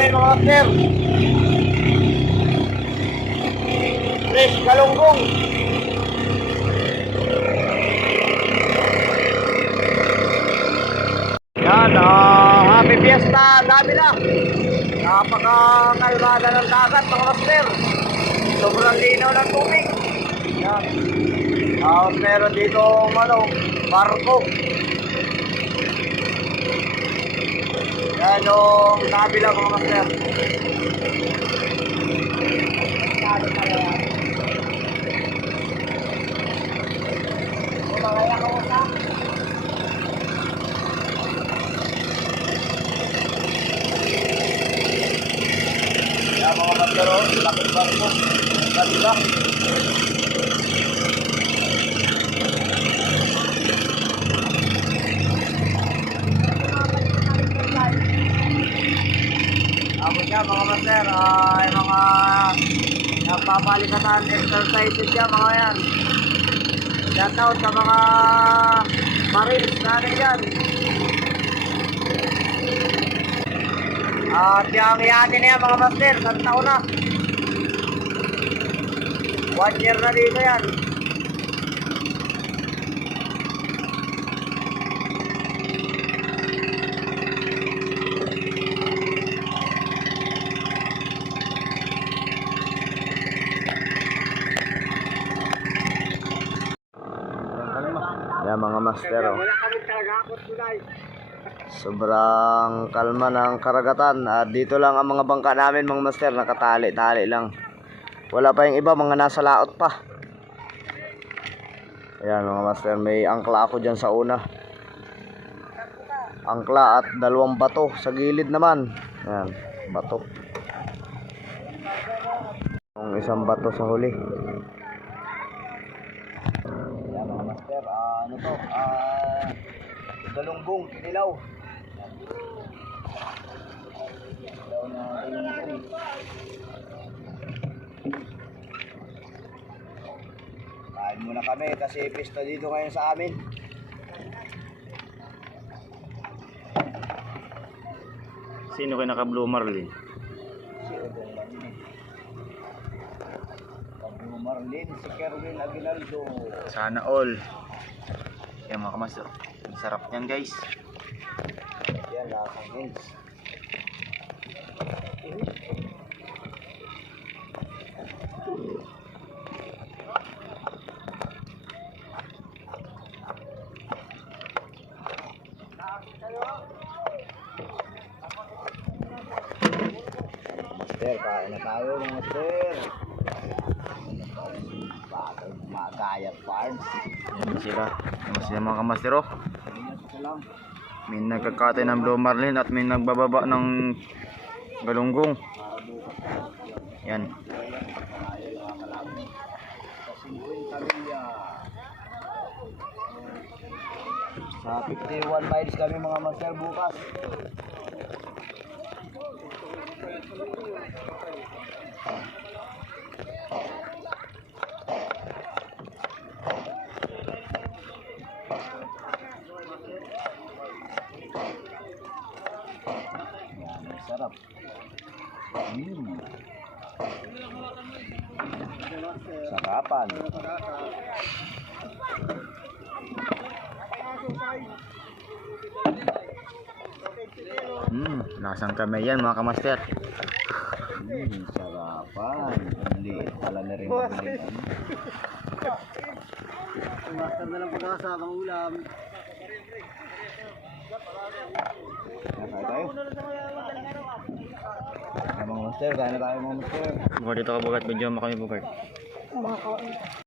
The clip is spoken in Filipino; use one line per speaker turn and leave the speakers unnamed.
namin mga master. Fresh galunggong. Yan, ah, happy fiesta, dami na. Napakakalmada ng dagat mga master. Sobrang linaw ng tubig. Yan. Ah, meron dito ano, barko. Yan yung nabila mga master. Yan mga master, laking barko. Ganda. Tapos yan mga master, ay mga nagpapalikatan exercises yan mga yan. Shout out sa mga marines natin yan. At yung yate na yan mga master, isang taon na. One year na dito yan. Yan mga master. Oh. Sobrang kalma ng karagatan. At dito lang ang mga bangka namin mga master. Nakatali-tali lang. Wala pa yung iba. Mga nasa laot pa. Ayan mga master. May angkla ako dyan sa una. Angkla at dalawang bato sa gilid naman. Ayan. Bato. Yung isang bato sa huli. Master. ah, ano to? Ah... Galunggong, kinilaw. Kinilaw na galunggong. Kain muna kami kasi pista dito ngayon sa amin.
Sino kayo naka-blue marlin?
Si Odong Marlin. Marlin, si Kerwin Aguinaldo.
Sana all. Yan mga kamaster. Ang sarap niyan guys.
Yan, lasang hills. Master, kain na tayo mga master. Bakit magayat farms?
Yan sila. Yan sila mga kamaster.
Ingat ka lang.
May nagkakatay ng blue marlin at may nagbababa ng galunggong. Yan.
Sa 51 miles kami mga master bukas. Yan, ang sarap. Mm. Sarapan.
Hmm, lasang kamay yan mga kamaster.
Hmm, sarapan. Hindi pala na rin.
Master na lang pag-asa ang ulam.
Mga master, kaya na tayo mga master.
Bukat dito ka bukat. Medyo kami bukat.